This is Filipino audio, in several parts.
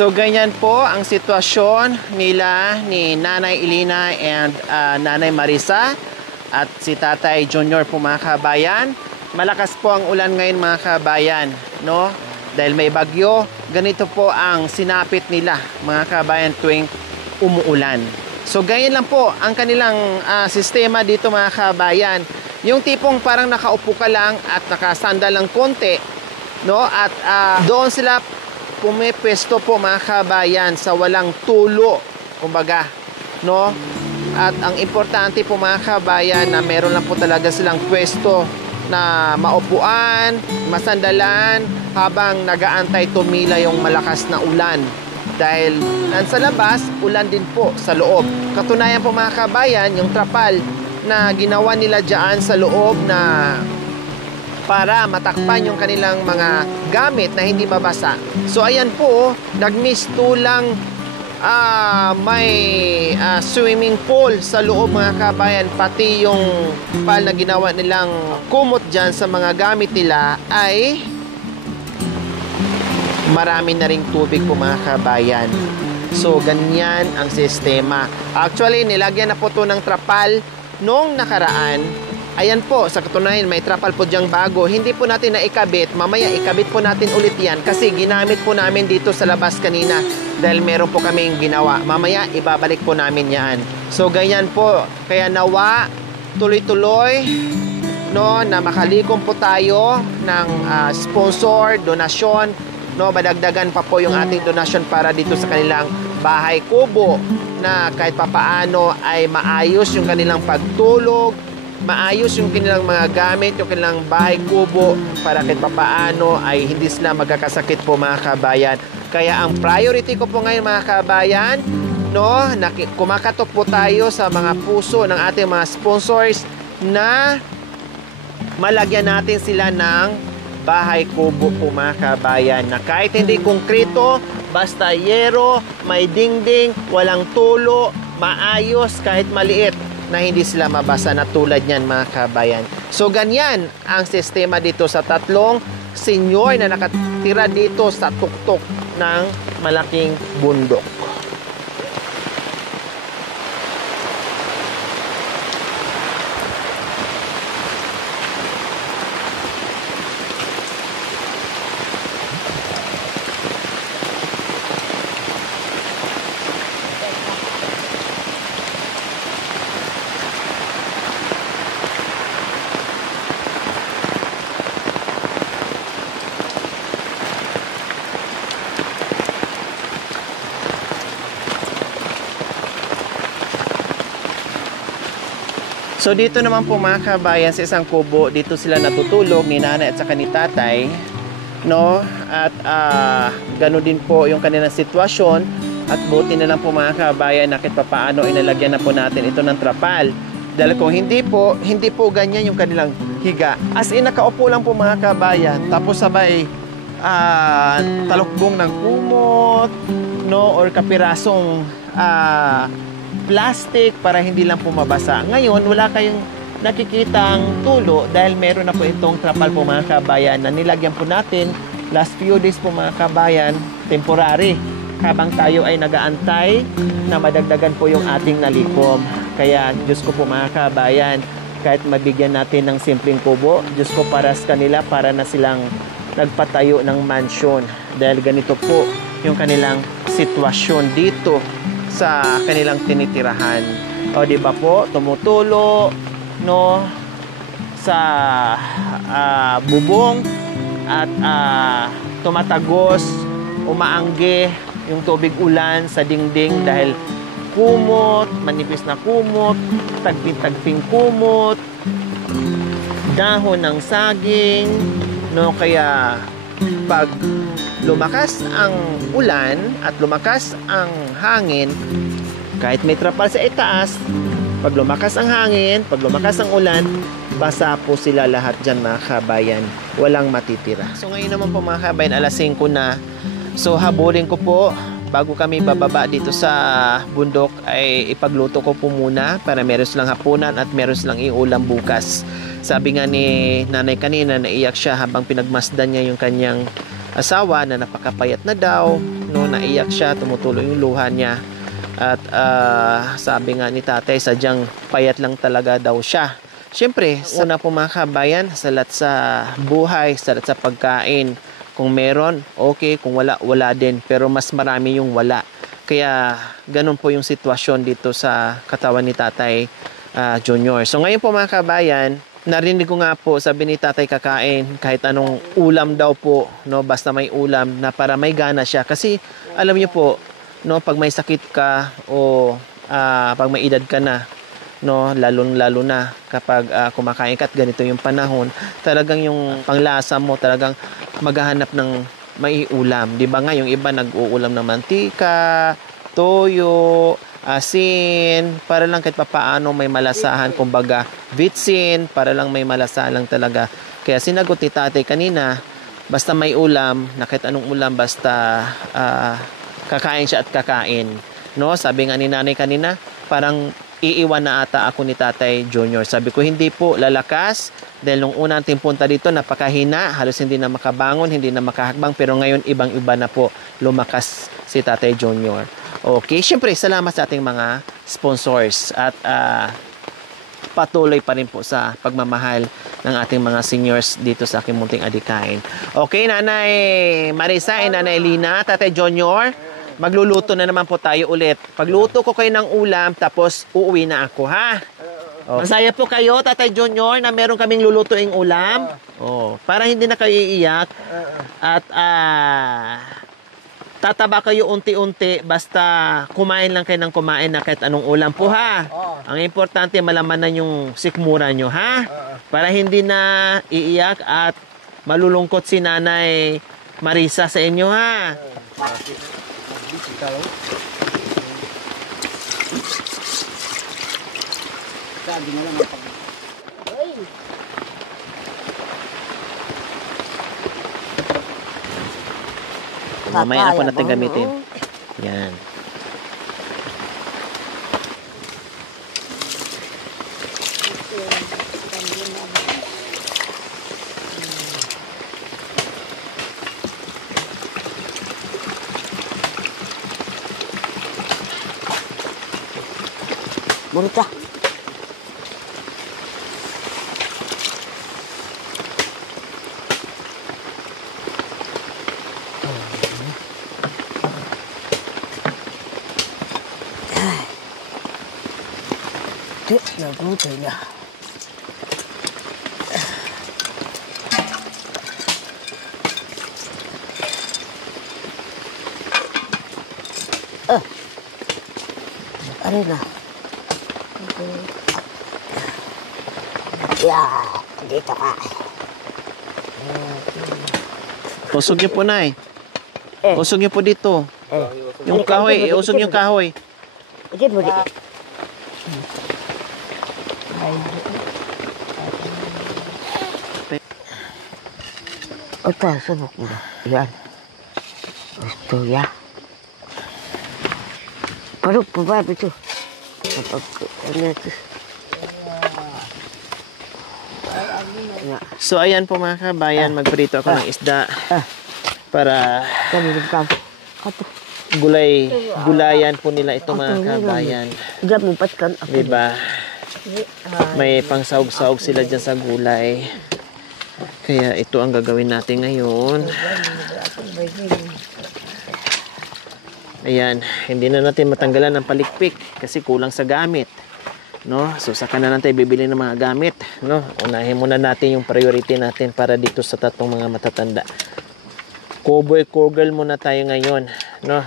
So ganyan po ang sitwasyon nila ni Nanay Elena and Nanay Marisa at si Tatay Junior po mga kabayan. Malakas po ang ulan ngayon mga kabayan, no? Dahil may bagyo, ganito po ang sinapit nila mga kabayan tuwing umuulan. So ganyan lang po ang kanilang sistema dito mga kabayan. Yung tipong parang nakaupo ka lang at nakasandal lang konti, no? At doon sila pumipwesto po mga kabayan sa walang tulo, kumbaga, no? At ang importante po mga kabayan na meron lang po talaga silang pwesto na maupuan, masandalan habang nagaantay tumila yung malakas na ulan. Dahil sa labas, ulan din po sa loob. Katunayan po mga kabayan, yung trapal na ginawa nila dyan sa loob na para matakpan yung kanilang mga gamit na hindi mabasa. So ayan po, nagmistulang may swimming pool sa loob mga kabayan. Pati yung pal na ginawa nilang kumot dyan sa mga gamit nila ay marami na ring tubig po mga kabayan. So ganyan ang sistema. Actually, nilagyan na po to ng trapal nung nakaraan. Ayan po, sa katunayan, may trapal po diyang bago. Hindi po natin naikabit. Mamaya, ikabit po natin ulit yan kasi ginamit po namin dito sa labas kanina dahil meron po kaming ginawa. Mamaya, ibabalik po namin yan. So, ganyan po. Kaya nawa, tuloy-tuloy, no, na makalikom po tayo ng sponsor, donasyon, no, madagdagan pa po yung ating donasyon para dito sa kanilang bahay kubo na kahit papaano ay maayos yung kanilang pagtulog, maayos yung kanilang mga gamit, yung kanilang bahay kubo para kahit papaano ay hindi sila magkakasakit po mga kabayan. Kaya ang priority ko po ngayon mga kabayan, no, kumakatok po tayo sa mga puso ng ating mga sponsors na malagyan natin sila ng bahay kubo po mga kabayan na kahit hindi konkreto, basta yero, may dingding, walang tulo, maayos kahit maliit na hindi sila mabasa na tulad niyan mga kabayan. So ganyan ang sistema dito sa tatlong senyor na nakatira dito sa tuktok ng malaking bundok. So dito naman po mga kabayan sa isang kubo, dito sila natutulog ni nanay at saka ni tatay, no? At gano'n din po yung kanilang sitwasyon at buti na lang po mga kabayan na kahit papaano inalagyan na po natin ito ng trapal. Dahil kung hindi po ganyan yung kanilang higa. As in nakaupo lang po mga kabayan tapos sabay talukbong ng kumot, no? Or kapirasong plastic para hindi lang po mabasa. Ngayon, wala kayong nakikitang tulo dahil meron na po itong trapal po mga kabayan na nilagyan po natin last few days po mga kabayan, temporary, habang tayo ay nagaantay na madagdagan po yung ating nalikom. Kaya, Diyos ko po mga kabayan, kahit mabigyan natin ng simpleng kubo, Diyos ko para sa kanila, para na silang nagpatayo ng mansion. Dahil ganito po yung kanilang sitwasyon dito sa kanilang tinitirahan. O di ba po, tumutulo no sa bubong at tumatagos, umaangge yung tubig ulan sa dingding dahil kumot, manipis na kumot, tagping-tagping kumot, dahon ng saging, no? Kaya pag lumakas ang ulan at lumakas ang hangin, kahit may trapal sa itaas, pag lumakas ang hangin, pag lumakas ang ulan, basa po sila lahat dyan mga kabayan. Walang matitira. So ngayon naman po mga kabayan, alas 5 na. So habulin ko po, bago kami bababa dito sa bundok, ay ipagluto ko po muna para meron silang hapunan at meron silang iulam bukas. Sabi nga ni nanay kanina, naiyak siya habang pinagmasdan niya yung kanyang asawa na napakapayat na daw. No, naiyak siya, tumutulo yung luha niya. At sabi nga ni tatay, sadyang payat lang talaga daw siya. Siyempre, una po mga kabayan, salat sa buhay, salat sa pagkain. Kung meron, okay. Kung wala, wala din. Pero mas marami yung wala. Kaya ganun po yung sitwasyon dito sa katawan ni Tatay Junior. So ngayon po mga kabayan, narinig ko nga po, sabi ni Tatay kakain kahit anong ulam daw po, no, basta may ulam na para may gana siya. Kasi alam niyo po, no, pag may sakit ka o pag may edad ka na, no, lalo na kapag kumakain ka at ganito yung panahon, talagang yung panglasa mo talagang maghahanap ng may ulam. Di ba nga yung iba nag-uulam ng mantika, toyo, asin, para lang kahit papaano may malasahan, kumbaga vitsin, para lang may malasahan lang talaga. Kaya sinagot ni tatay kanina, basta may ulam, na kahit anong ulam, basta kakain siya at kakain. No? Sabi nga ni nanay kanina, parang iiwan na ata ako ni Tatay Junior. Sabi ko, hindi po, lalakas. Dahil nung unang punta dito, napakahina. Halos hindi na makabangon, hindi na makahakbang. Pero ngayon, ibang-iba na po lumakas si Tatay Junior. Okay, syempre, salamat sa ating mga sponsors. At patuloy pa rin po sa pagmamahal ng ating mga seniors dito sa aking munting adikain. Okay, Nanay Marisa and Nanay Lina, Tatay Junior, magluluto na naman po tayo ulit. Pagluto ko kayo ng ulam, tapos uuwi na ako, ha? Okay. Masaya po kayo, Tatay Junior, na meron kaming lulutuing ulam. Para hindi na kayo iiyak. At tataba kayo unti-unti, basta kumain lang kayo ng kumain na kahit anong ulam po, ha? Ang importante, malamanan yung sikmura nyo, ha? Para hindi na iiyak at malulungkot si Nanay Marisa sa inyo, ha? Mamaya na po natin gamitin. Yan. Burita. Nagluto na. Ano na? Yeah, dito ka. Usog niyo po, Nay. Usog niyo po dito. Yung kahoy, usog yung kahoy. Ikit mo di. Ito, subok mo. Yan. Ito, ya. Parang pabab ito. Kapag, ano ito. So ayan po mga kabayan, magprito ako ng isda para gulayan po nila ito mga kabayan. Diba? May pang-sahog-sahog sila dyan sa gulay. Kaya ito ang gagawin natin ngayon. Ayan, hindi na natin matanggalan ng palikpik kasi kulang sa gamit. No? So saka na natin bibili ng mga gamit, no? Unahin muna natin yung priority natin para dito sa tatlong mga matatanda. Cowboy Cowgirl muna tayo ngayon, no?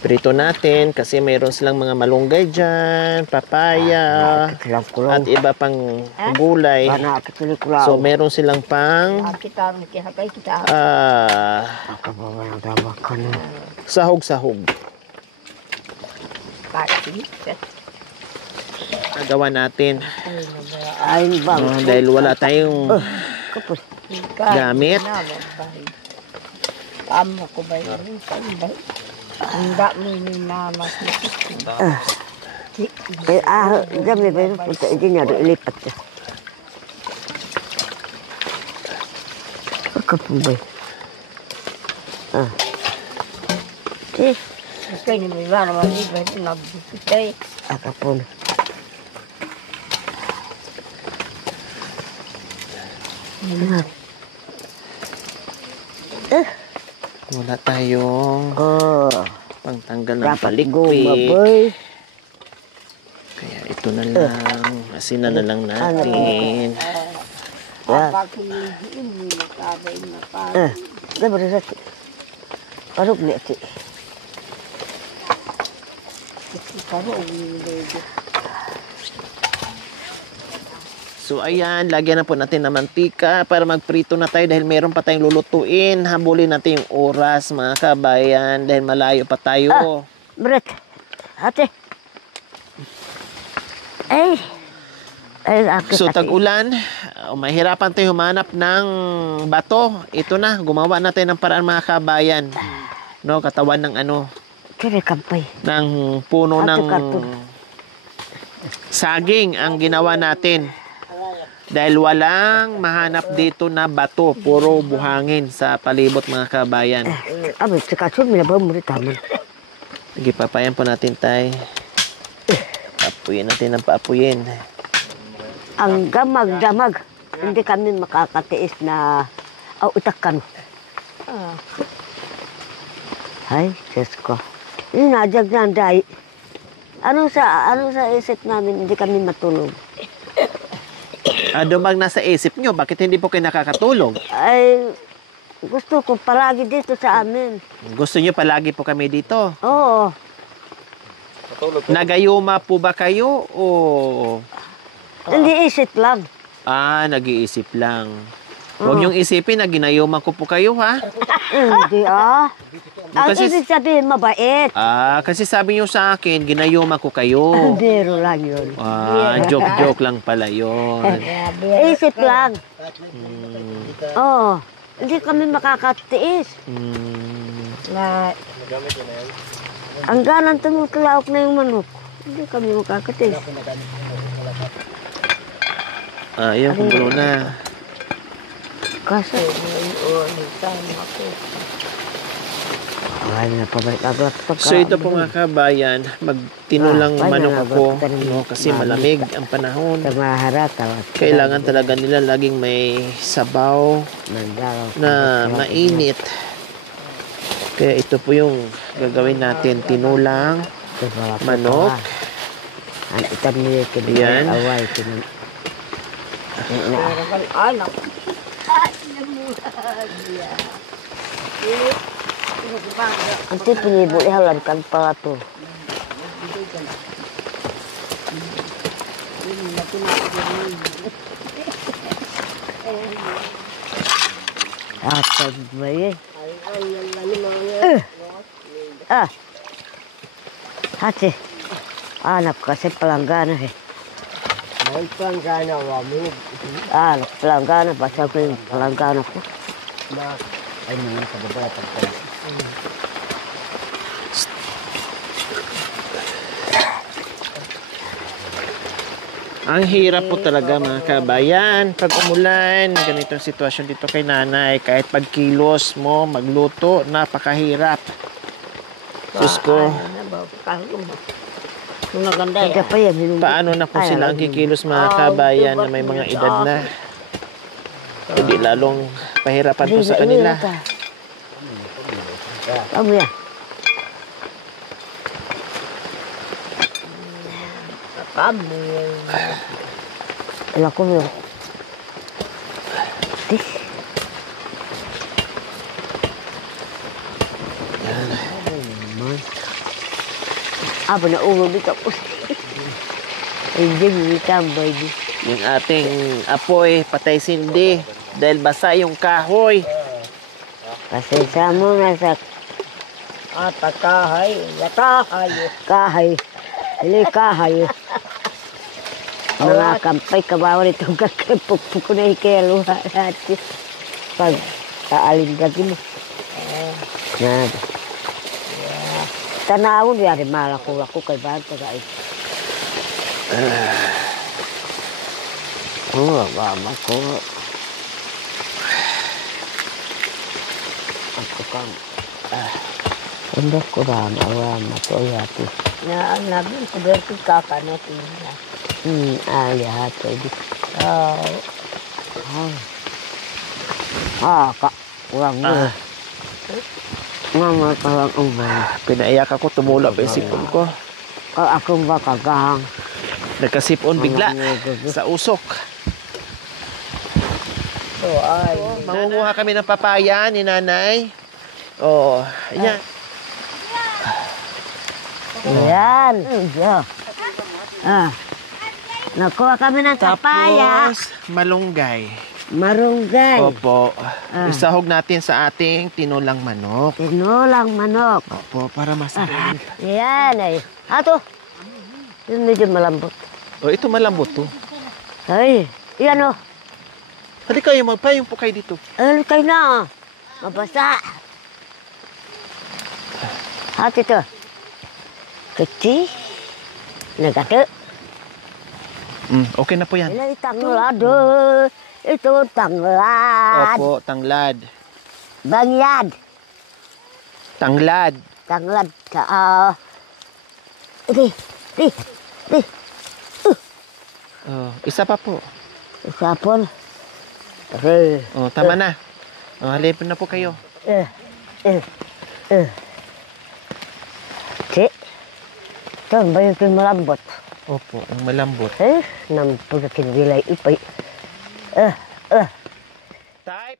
Prito natin kasi mayroon silang mga malunggay dyan, papaya, at iba pang gulay. So meron silang pang sahog-sahog. Nagawa natin. Dahil wala tayong gamit. Dami ba yun? Punta niya, ilipat siya. Pagkapumbay. Kaya may iba naman iba ito nagbibigay. Akapun. Wala tayong pangtanggal ng Dapat palikpik. Kaya ito na lang. Asinan na lang natin. Kapag hindi nakabay na pa. Dapat rin natin. Parok niya si. So ayan, lagyan na po natin ng mantika para magprito na tayo dahil meron pa tayong lulutuin. Habulin natin yung oras mga kabayan dahil malayo pa tayo. Berat. Ate. Ako So tag-ulan, mahirapan tayo humanap ng bato. Ito na, gumawa natin ng paraan mga kabayan. No, katawan ng Kaya kampay. ng puno Ate, ng karton. saging ang ginawa natin. Dahil walang mahanap dito na bato, puro buhangin sa palibot mga kabayan. Abay, sa kasun, minabaw mo rin taman. Sige, papayan po natin tay. Papuyin natin ng paapuyin. Ang damag-damag, hindi kami makakatiis na utakan. Ay, Diyos ko. Inadyag na ang dahi. Ano sa isip namin, hindi kami matulog. Dumag nasa isip nyo, bakit hindi po kayo nakakatulog? Ay, gusto ko palagi dito sa amin. Gusto nyo palagi po kami dito? Oo. Nagayuma po ba kayo o... Hindi isip lang. Nag-iisip lang. Huwag niyong isipin na ginayuma ko po kayo, ha? Hindi Ang Kasi- ibig sabihin, mabait. Kasi sabi niyo sa akin, ginayuma ko kayo. Biro lang yun. Joke-joke lang pala yun. Isip lang. Oo. Hindi kami makakatiis. Na Ang ganang tumutulaok na yung manok. Hindi kami makakatiis. Ayun, kumulo na. Kasi, ay, napabalik-aglak pa ka. So ito po mga kabayan, magtinulang manok ako no, kasi malamig ang panahon. Sa maharata. Kailangan talaga nila laging may sabaw na mainit. Kaya ito po yung gagawin natin, tinulang manok. Ang itam niya Yan. kinilang away. anak. Ang tipinibo, ihalan kan pala to. Atag ba eh? Hati. Anak kasi palanggana eh. May panggana wami. Anak palanggana. Basta ko yung palanggana ko. Ay mga sa baba pagka. Ang hirap po talaga mga kabayan. Pag umulan, ganitong sitwasyon dito kay nanay, kahit pagkilos mo, magluto, napakahirap. Diyos ko, Kung naganda Kaya pa yan. paano na po sila ang kikilos mga kabayan na may mga edad na? Hindi lalong pahirapan po sa kanila. Kamu ya? Kami. Alam ko yun. Aba na ulo dito. Hindi mo tambay di. Yung ating apoy, patay sindi. Dahil basa yung kahoy. Pasensya mo na sa At kahay. Yatahay. kahay. Hindi kahay. Mga kampay kabawan itong kakipukpuk ko na ikaluha natin. Pag kaalin lagi mo. Nada. Tanawon yari malako ako kay bata guys. Oh, mama ko. Ako kang hindi ko rama matoyati. Na namin seperti kakak natin. Lihat tadi. Kak, kurang Mama parang umay. Pinaiyak ako, tumula pa yung sipon ko. Akong bakagang. Nagkasipon bigla sa usok. So ay. Mangunguha kami ng papaya ni nanay. Oh, ayan. Ayan. Nakuha kami ng papaya. Tapos, malunggay. Marunggay. Opo. Isahog natin sa ating tinulang manok. Tinulang manok. Opo, para masarap. Ayan ay. Ato. Yung medyo malambot. Oh, ito malambot to. Ay, yan o. Hali kayo, magpayong po kayo dito. Ay, kayo na. Mabasa. Hati to. Kecil. Nagato. Okay na po yan. Ini tanglad. Itu tanglad. Opo, tanglad. Bangyad. Tanglad. Tanglad. Di. Oh, isa pa po. Sapon. Oh, tama na. Oh, halipin na po kayo. Cik. Ito, bayo ko malambot. Opo, ang malambot. Nampagakin nilay ipay. Tay,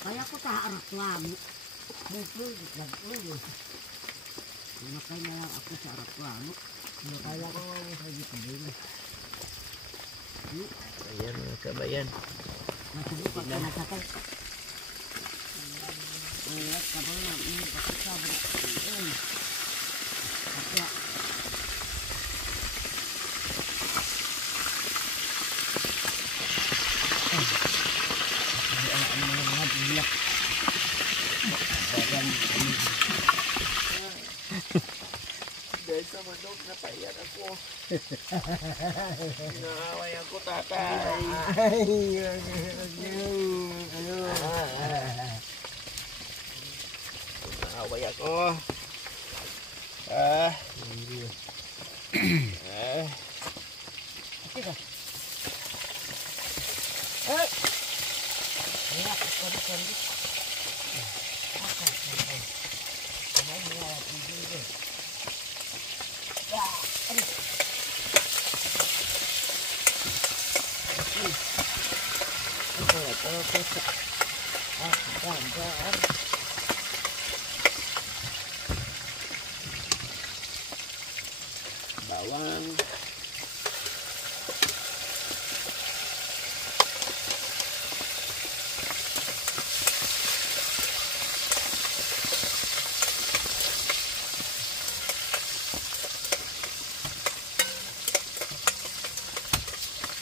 Kaya ko taharap lamo. Makanya ako sa harap lamo. Kaya ko ayan mga kabayan. Nasubukan ka na sakay. Kabal na. Bakit sabay. Kaya. Dahil sa manok, napaiyak ako. Naaway ako, tatay. Naaway ako. Bawang.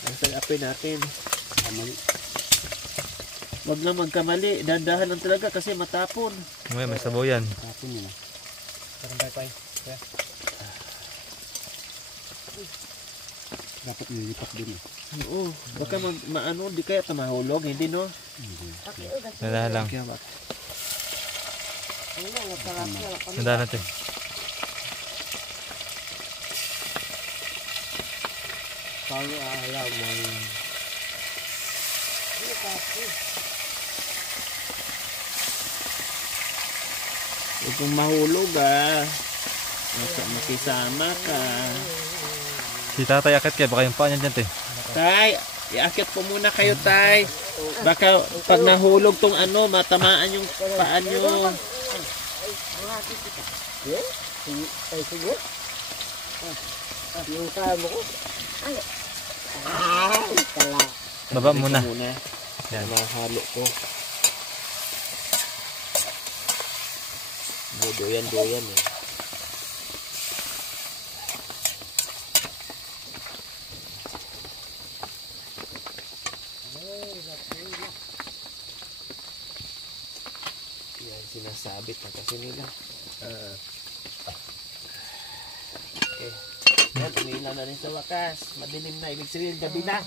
Ang natin. Wag lang magkamali. Dahan-dahan lang talaga kasi matapon. May sabaw yan. Matapon yun. Parang pay. Dapat nilipat din. Oo. Baka maano, di kaya mahulog. Hindi, no? Nadahan lang. Kaya bak. Nadahan natin. Paano alam mo? Huwag kong mahulog, makisama ka. Si tatay akit kayo, baka yung paa niyan dyan, te. Tay, iakit po muna kayo, tay. Baka pag nahulog tong matamaan yung paa nyo. Ay, sige. Yung kaya mo ko. Ay, tala. Baba muna. Yan. Mahalo ko. Doyan eh. Yan, sinasabit na kasi nila. Okay. Yan, umiilaw na rin sa wakas. Madilim na, ibig sabihin, gabi na.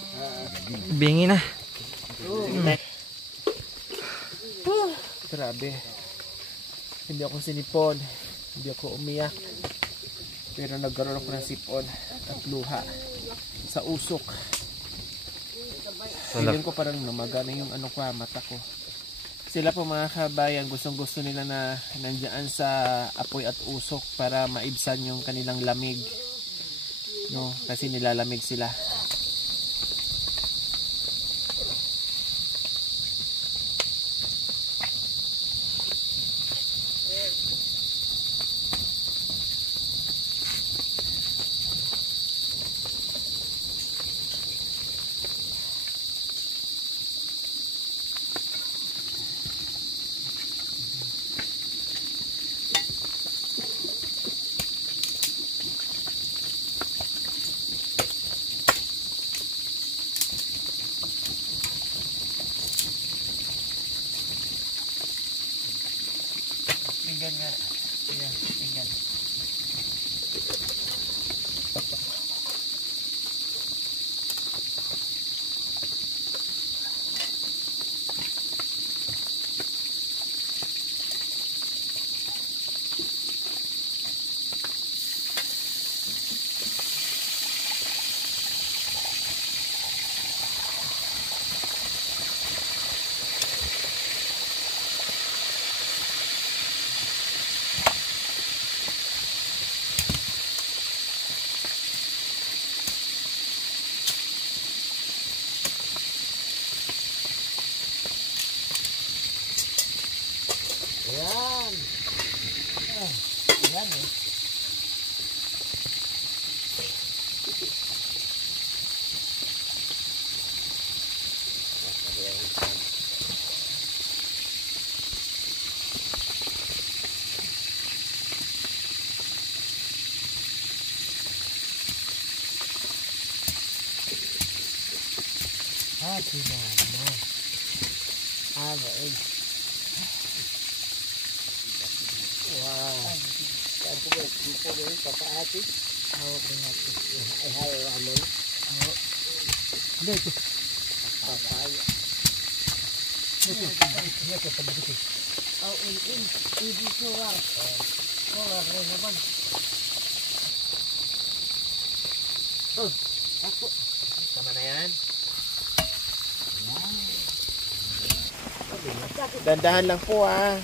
Bingi na. Grabe. Hindi ako sinipon. Hindi ako umiyak. Pero nagkaroon ako ng sipon at luha sa usok. Feeling ko parang namagana yung mata ko. Sila po mga kabayan, gustong-gusto nila na nandiyan sa apoy at usok para maibsan yung kanilang lamig. No, kasi nilalamig sila. Pinggan nga. Ayan, pinggan. Ayan. Ayan eh. Mama. Wow. Saan po ba? Dito ba yung papaati? Oo, pinati. Ay, hayo ramen. Oo. Dito. Papaya. Dito sa bukit. Oo, hindi suwar. Suwar rin naman. Oh, ako. Tama na yan? Yan. Dandahan lang po ah.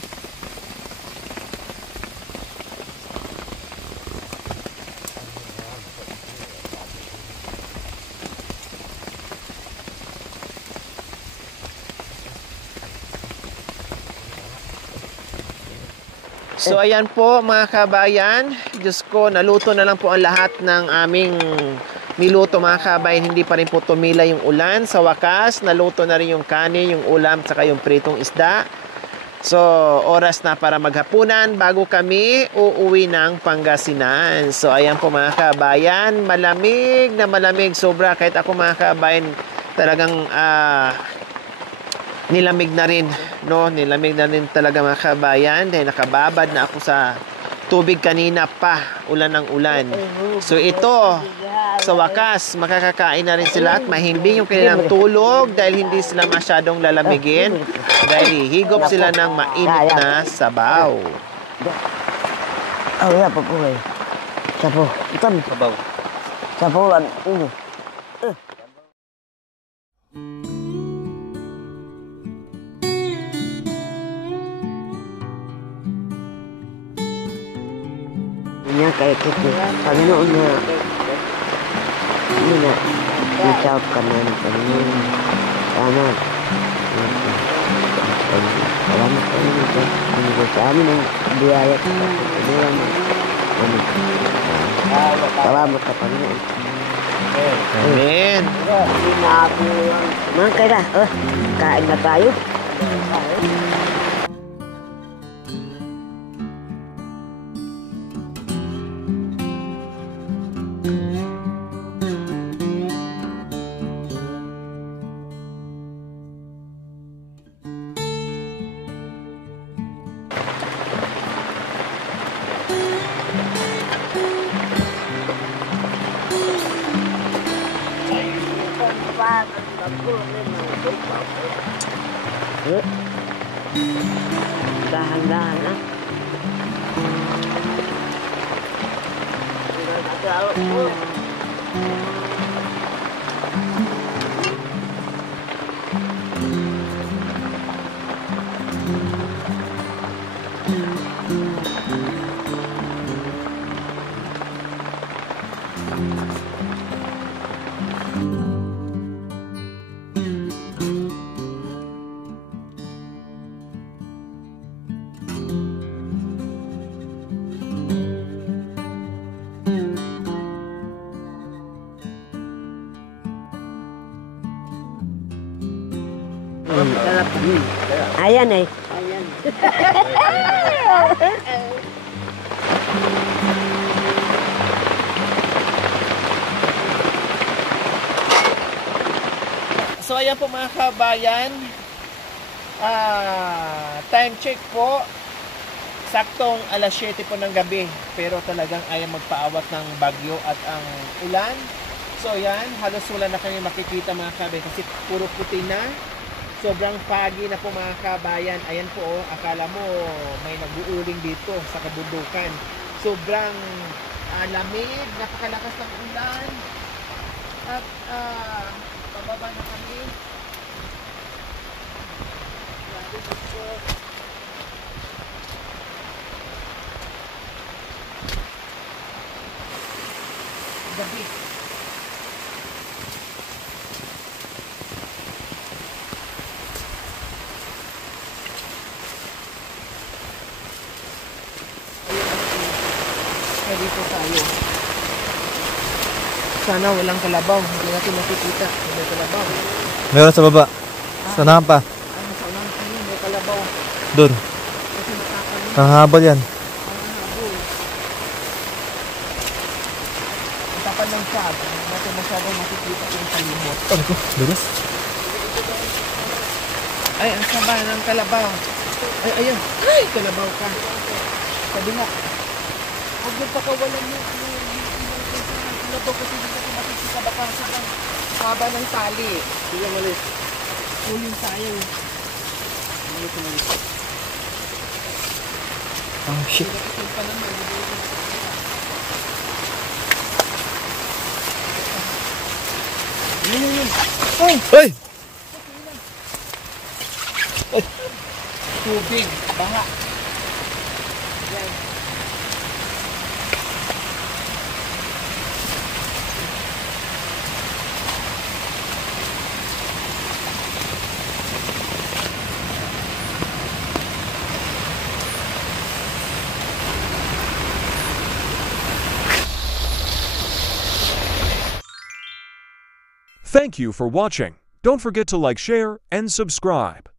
So ayan po mga kabayan, Diyos ko, naluto na lang po ang lahat ng aming niluto mga kabayan. Hindi pa rin po tumila yung ulan. Sa wakas, naluto na rin yung kanin, yung ulam, saka yung pritong isda. So oras na para maghapunan bago kami uuwi ng Pangasinan. So ayan po mga kabayan, malamig na malamig sobra. Kahit ako mga kabayan talagang nilamig na rin, no? Nilamig na rin talaga mga kabayan dahil nakababad na ako sa tubig kanina pa, ulan ng ulan. So ito, sa wakas, makakakain na rin sila at mahimbing yung kanilang tulog dahil hindi sila masyadong lalamigin dahil higop sila ng mainit na sabaw. Oh, ya po po eh. Sapo, ikan. Sabaw. Sapo, ini. Niya kayak gitu. Panginoon na ini na ucap kami Panginoon. Salamat. Salamat Panginoon. Ini sa amin ang biyaya sa Panginoon. Salamat sa Panginoon. Amen. Mga kaya, kain na tayo. Dahan-dahan ah. Ayan eh. Ayan. So ayan po mga kabayan, time check po, saktong alas 7 po ng gabi, pero talagang ayaw magpaawat ng bagyo at ang ulan. So yan, halos wala na kami makikita mga kabayan kasi puro puti na. Sobrang foggy na po mga kabayan. Ayan po, akala mo may nag-uuling dito sa kabundukan. Sobrang lamig, napakalakas ng ulan. At pababa na kami. Grabe dito. Gabi. Dito tayo. Sana walang kalabaw. Hindi natin makikita. May kalabaw. Meron sa baba. Sa nampa. Ano sa unang tingin? May kalabaw. Doon. Kasi nakakanin. Nakahabol yan. Habol. Ang tapal ng sag. Hindi natin masyadong makikita yung kalimot. Ano ko? Dulas? Ay, ang saba ng kalabaw. Ay, ayun. Ay, kalabaw ka. Sabi nga. Huwag yung pakawalan mo kalabaw kasi hindi natin makikita baka sa haba ng tali. Sige, malis. Huling tayo. Malis, malis. Oh, shit. Yun. Ay! tubig, baha. Yan. Thank you for watching. Don't forget to like, share, and subscribe.